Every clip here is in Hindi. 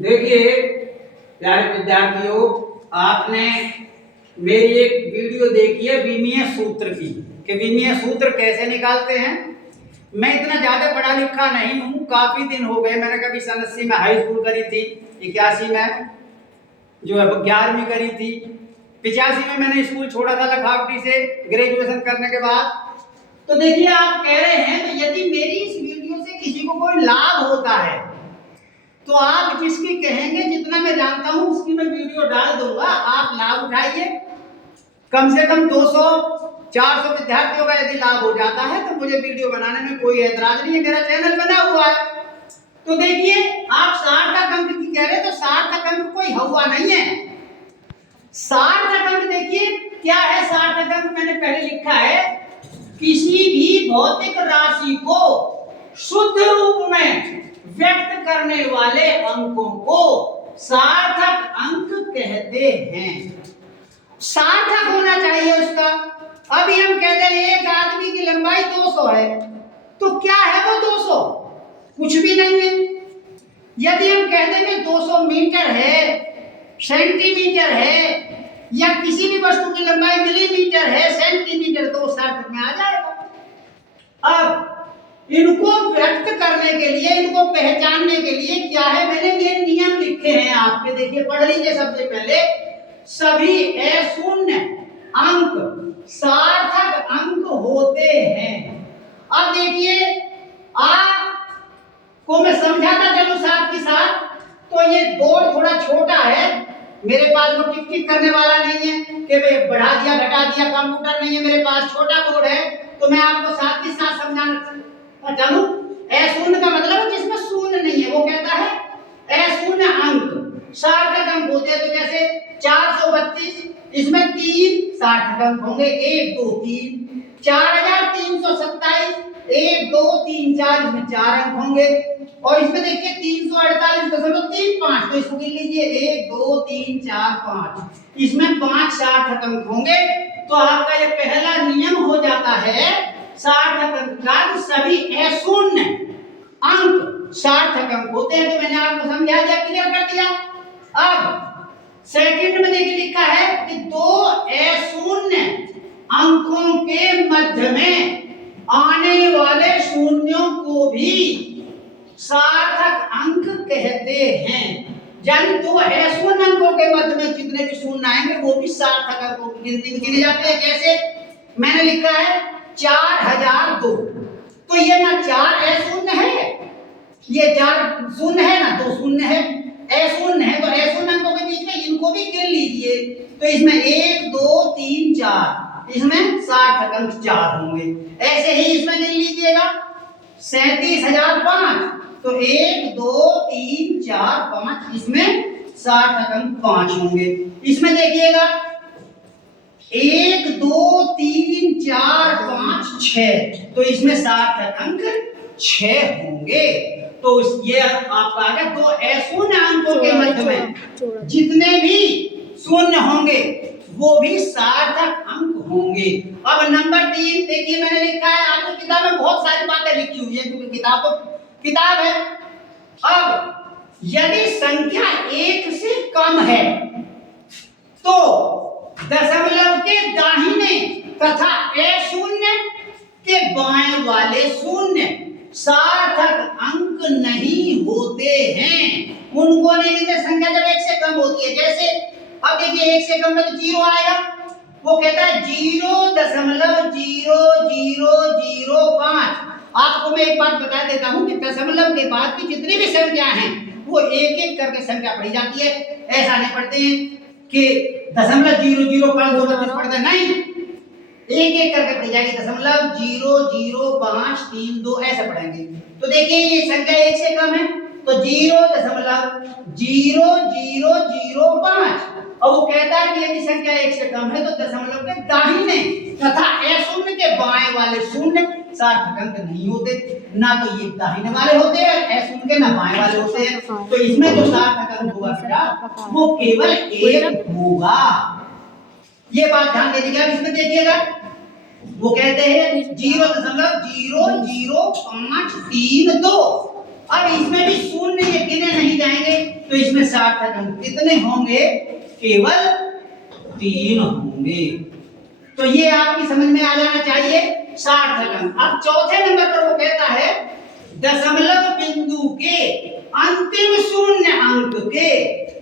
देखिए प्यारे विद्यार्थियों, आपने मेरी एक वीडियो देखी है विमीय सूत्र की कि विमीय सूत्र कैसे निकालते हैं। मैं इतना ज्यादा पढ़ा लिखा नहीं हूँ, काफी दिन हो गए। मैंने कभी सन 80 में हाई स्कूल करी थी, 81 में जो है 11वीं करी थी, 85 में मैंने स्कूल छोड़ा था लखावटी से ग्रेजुएशन करने के बाद। तो देखिए आप कह रहे हैं तो यदि मेरी इस वीडियो से किसी को कोई लाभ होता है तो आप जिसकी कहेंगे, जितना मैं जानता हूं उसकी मैं वीडियो डाल दूंगा, आप लाभ उठाइए। कम से कम 200-400 विद्यार्थियों का यदि लाभ हो जाता है तो मुझे वीडियो बनाने में कोई ऐतराज नहीं है, मेरा चैनल बना हुआ है। तो देखिए आप सार्थक अंक की कह रहे तो सार्थक अंक कोई हुआ नहीं है। सार्थक अंक देखिए क्या है। सार्थक अंक मैंने पहले लिखा है, किसी भी भौतिक राशि को शुद्ध रूप में व्यक्त करने वाले अंकों को सार्थक अंक कहते हैं। सार्थक होना चाहिए उसका। अभी हम कहते हैं एक आदमी की लंबाई 200 है, तो क्या है वो 200? कुछ भी नहीं है। यदि हम कह देंगे 200 मीटर है, सेंटीमीटर है, या किसी भी वस्तु की लंबाई मिलीमीटर है, सेंटीमीटर, तो सार्थक में आ जाएगा। अब इनको व्यक्त करने के लिए, इनको पहचानने के लिए क्या है, मैंने ये नियम लिखे हैं आपके, देखिए पढ़ लीजिए। सबसे पहले सभी अशून्य अंक सार्थक अंक होते हैं। अब देखिए आपको मैं समझाता चलूं साथ के साथ। तो ये बोर्ड थोड़ा छोटा है, मेरे पास वो टिक टिक करने वाला नहीं है कि भाई बढ़ा दिया घटा दिया, कंप्यूटर नहीं है मेरे पास, छोटा बोर्ड है। तो मैं आपको साथ के साथ समझाना चलूं। अशून्य का मतलब है जिसमें शून्य नहीं है, वो कहता है अशून्य अंक सार्थक अंक होते हैं। तो जैसे 432, इसमें 3 सार्थक अंक होंगे, 1 2 3। 4327, 1 2 3 4, इसमें 4 अंक होंगे। और इसमें देखिए 348.35, तो इसको गिन लीजिए, 1 2 3 4 5, इसमें 5 सार्थक अंक होंगे। तो आपका ये पहला नियम हो जाता है सार्थक अंक का, सभी अशून्य अंक सार्थक अंक होते हैं। तो मैंने आपको समझा दिया, क्लियर कर दिया। अब सेकंड में देखिए लिखा है कि दो अशून्य अंकों के मध्य में आने वाले शून्यों को भी सार्थक अंक कहते हैं। यानी दो अशून्य अंकों के मध्य में जितने भी शून्य आएंगे वो भी सार्थक अंकों की गिनती में गिने जाते हैं। जैसे मैंने लिखा है 4002, तो ये ना 4 अशून्य है, ये 4 शून्य है ना, 2 शून्य है, अशून्य है। तो अशून्य अंकों के बीच में इनको भी गिन लीजिए। तो इसमें 1 2 3 4, इसमें सार्थक अंक 4 होंगे। ऐसे ही इसमें गिन लीजिएगा 37,005, तो 1 2 3 4 5, इसमें सार्थक अंक 5 होंगे। इसमें देखिएगा 1 2 3 4 5 6, तो इसमें सार्थक अंक 6 होंगे। तो ये आपका आ गया दो अशून्य अंकों के मध्य में जितने भी शून्य होंगे वो भी सार्थक अंक होंगे। अब नंबर 3 देखिए मैंने लिखा है, आपकी किताब में बहुत सारी बातें लिखी हुई है क्योंकि किताब है। अब यदि संख्या 1 से कम है तो दशमलव के दाहिने तथा अशून्य के बाएं वाले शून्य सार्थक अंक नहीं होते हैं। उनको नहीं देते संख्या जब 1 से कम होती है। जैसे अब देखिए 1 से कम में तो 0 आएगा, वो कहता है 0.0005। आपको मैं एक बात बता देता हूं कि दशमलव के बाद की जितनी भी संख्या हैं वो एक एक करके संख्या पढ़ी जाती है। ऐसा नहीं पढ़ते हैं कि दशमलव 00.5 पढ़ते, नहीं, एक एक करके पढ़ी जाएगी। दशमलव 0.00532 ऐसे पढ़ेंगे। तो देखिए ये संख्या 1 से कम है तो 0.0005। और वो कहता है कि यदि संख्या 1 से कम है तो दशमलव के दाहिने तथा अशून्य के बाएं वाले शून्य सार्थक अंक नहीं होते। ना तो ये दाहिने वाले होते हैं अशून्य के, ना बाएं वाले होते हैं। तो इसमें जो सार्थक अंक होगा बेटा वो केवल 1 होगा। ये बात ध्यान दे दीजिएगा। इसमें देखिएगा वो कहते हैं 0.00532। अब इसमें भी शून्य ये गिने नहीं जाएंगे, तो इसमें सार्थक अंक कितने होंगे? केवल 3 होंगे। तो ये आपकी समझ में आ जाना चाहिए सार्थक अंक। अब चौथे नंबर पर वो कहता है दशमलव बिंदु के अंतिम शून्य अंक के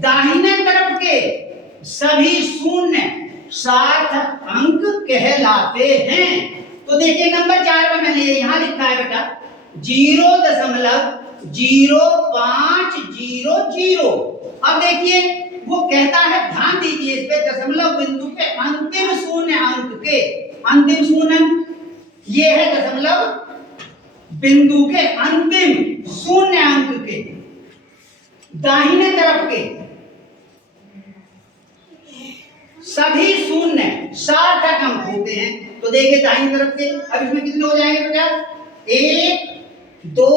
दाहिने तरफ के सभी शून्य सार्थक अंक कहलाते हैं। तो देखिए नंबर 4 में मैंने यहाँ लिखा है बेटा 0.0500। अब देखिए वो कहता है, ध्यान दीजिए इस पे, दशमलव बिंदु के अंतिम शून्य अंक के, अंतिम शून्य ये है दशमलव बिंदु के अंतिम शून्य अंक के दाहिने तरफ के सभी शून्य सार्थक अंक होते हैं। तो देखिए दाहिनी तरफ के, अब इसमें कितने हो जाएंगे बेटा? 1 2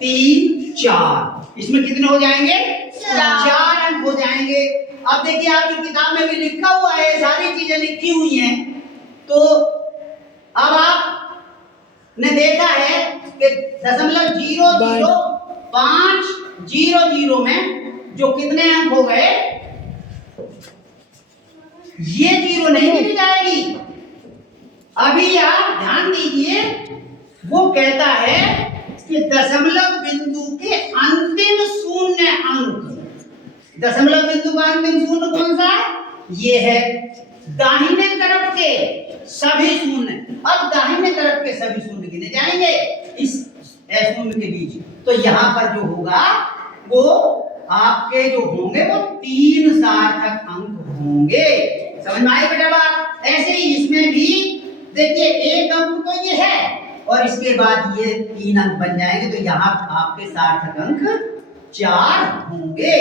3 4। इसमें कितने हो जाएंगे? 4 अंक हो जाएंगे। अब देखिए आपकी किताब में भी लिखा हुआ है, सारी चीजें लिखी हुई हैं। तो अब आपने देखा है कि दशमलव 0.0500 में जो कितने अंक हो गए, ये 0 नहीं मिल जाएगी। अभी आप ध्यान दीजिए, वो कहता है कि दशमलव बिंदु के अंतिम शून्य अंक, दशमलव बिंदु का अंतिम शून्य कौन सा है? ये है दाहिने तरफ के सभी शून्य। अब दाहिने तरफ के सभी शून्य गिने जाएंगे इस शून्य के बीच। तो यहाँ पर जो होगा वो आपके जो होंगे वो 3 सार्थक अंक होंगे। समझ में आई बेटा बात? ऐसे ही इसमें भी देखिए 1 अंक तो ये है और इसके बाद ये 3 अंक बन जाएंगे, तो यहाँ आपके सार्थक अंक 4 होंगे।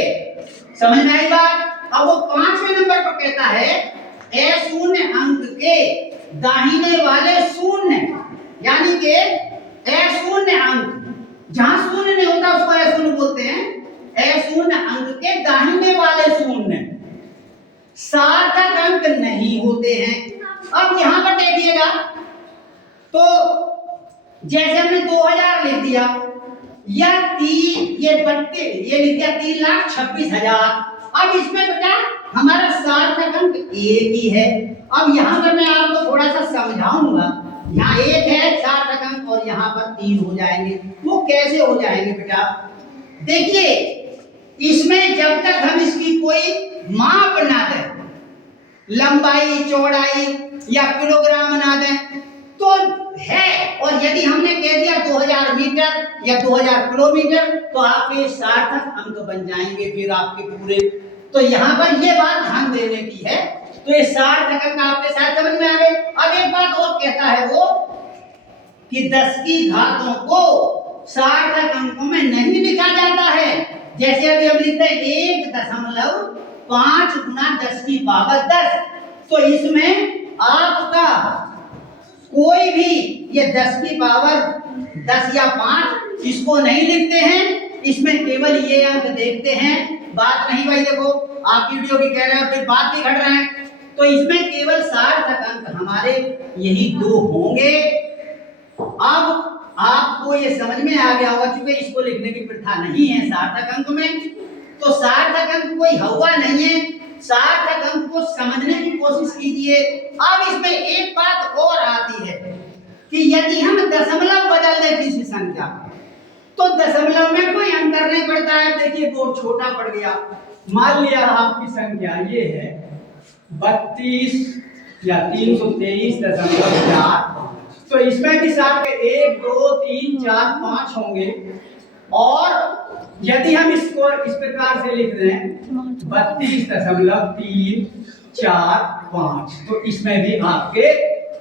समझ में आई बात? अब वो 5वें नंबर पर कहता है अशून्य अंक के दाहिने वाले शून्य, यानी कि अशून्य अंक, जहां शून्य नहीं होता उसको अशून्य बोलते हैं। अशून्य अंक के दाहिने वाले शून्य सार्थक अंक नहीं होते हैं। अब यहां पर देखिएगा, तो जैसे हमने 2000 लिख दिया, या 3 ये 32 ये लिख दिया 3,26,000। अब इसमें बेटा हमारा सार्थक अंक 1 ही है। अब यहाँ पर मैं आपको थोड़ा सा समझाऊंगा। यहाँ 1 है सार्थक अंक और यहाँ पर 3 हो जाएंगे। वो कैसे हो जाएंगे बेटा? देखिए इसमें जब तक हम इसकी कोई माप ना दें, लंबाई चौड़ाई या किलोग्राम ना दें तो है, और यदि हमने कह दिया 2000 मीटर या 2000 किलोमीटर तो आपके सार्थक अंक बन जाएंगे फिर आपके पूरे। तो यहाँ पर ये बात ध्यान देने की है। तो ये सार्थक अंक आपके साथ समझ में आ गए। अब एक बात और कहता है वो कि 10 की घातों को सार्थक अंकों में नहीं लिखा जाता है। जैसे अभी हम लिखते हैं 1.5 गुना 10 की पावर 10, तो इसमें आपका कोई भी ये 10 की पावर 10 या 5 इसको नहीं लिखते हैं, इसमें केवल ये अंक देखते हैं। बात नहीं भाई, देखो आप वीडियो भी कह रहे हैं फिर बात भी घट रहे हैं, तो इसमें केवल सार्थक अंक हमारे यही 2 होंगे। अब आपको ये समझ में आ गया होगा, क्योंकि इसको लिखने की प्रथा नहीं है सार्थक अंक में, तो सार्थक अंक कोई हवा नहीं है। सार्थक अंक को समझने की कोशिश कीजिए। अब इसमें एक बात और आती है कि यदि हम दशमलव बदल दें किसी संख्या में, तो दशमलव में कोई अंतर नहीं पड़ता है। देखिए बहुत छोटा पड़ गया, मान लिया आपकी संख्या ये है 32 या 323.4, तो इसमें भी साथ 1 2 3 4 5 होंगे। और यदि हम इसको इस प्रकार से लिख दें 32.345, तो इसमें भी आपके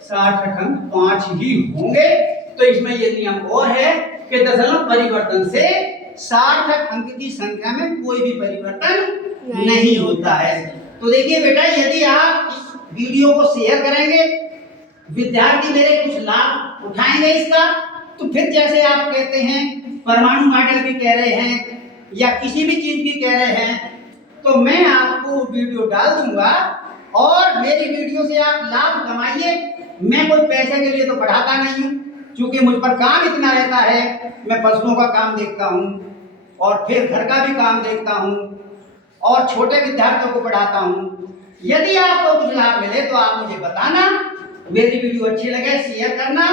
सार्थक अंक 5 ही होंगे। तो इसमें ये नियम और है कि दशमलव परिवर्तन से सार्थक अंक की संख्या में कोई भी परिवर्तन नहीं होता है। तो देखिए बेटा, यदि आप इस वीडियो को शेयर करेंगे, विद्यार्थी मेरे कुछ लाभ उठाएंगे इसका, तो फिर जैसे आप कहते हैं परमाणु मॉडल भी कह रहे हैं या किसी भी चीज की कह रहे हैं, तो मैं आपको वीडियो डाल दूंगा और मेरी वीडियो से आप लाभ कमाइए। मैं कोई पैसे के लिए तो पढ़ाता नहीं हूँ, चूंकि मुझ पर काम इतना रहता है, मैं पशुओं का काम देखता हूँ और फिर घर का भी काम देखता हूँ और छोटे विद्यार्थियों को पढ़ाता हूँ। यदि आपको कुछ लाभ मिले तो आप मुझे बताना, मेरी वीडियो अच्छी लगे शेयर करना,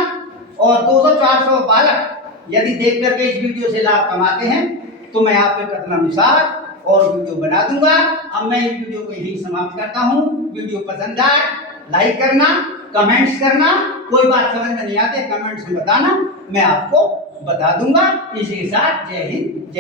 और 200-400 बालक यदि देख करके इस वीडियो से लाभ कमाते हैं तो मैं आपके कथनानुसार और वीडियो बना दूंगा। अब मैं इस वीडियो को यहीं समाप्त करता हूँ। वीडियो पसंद आए लाइक करना, कमेंट्स करना, कोई बात समझ में नहीं आती कमेंट्स में बताना, मैं आपको बता दूंगा। इसी के साथ जय हिंद जय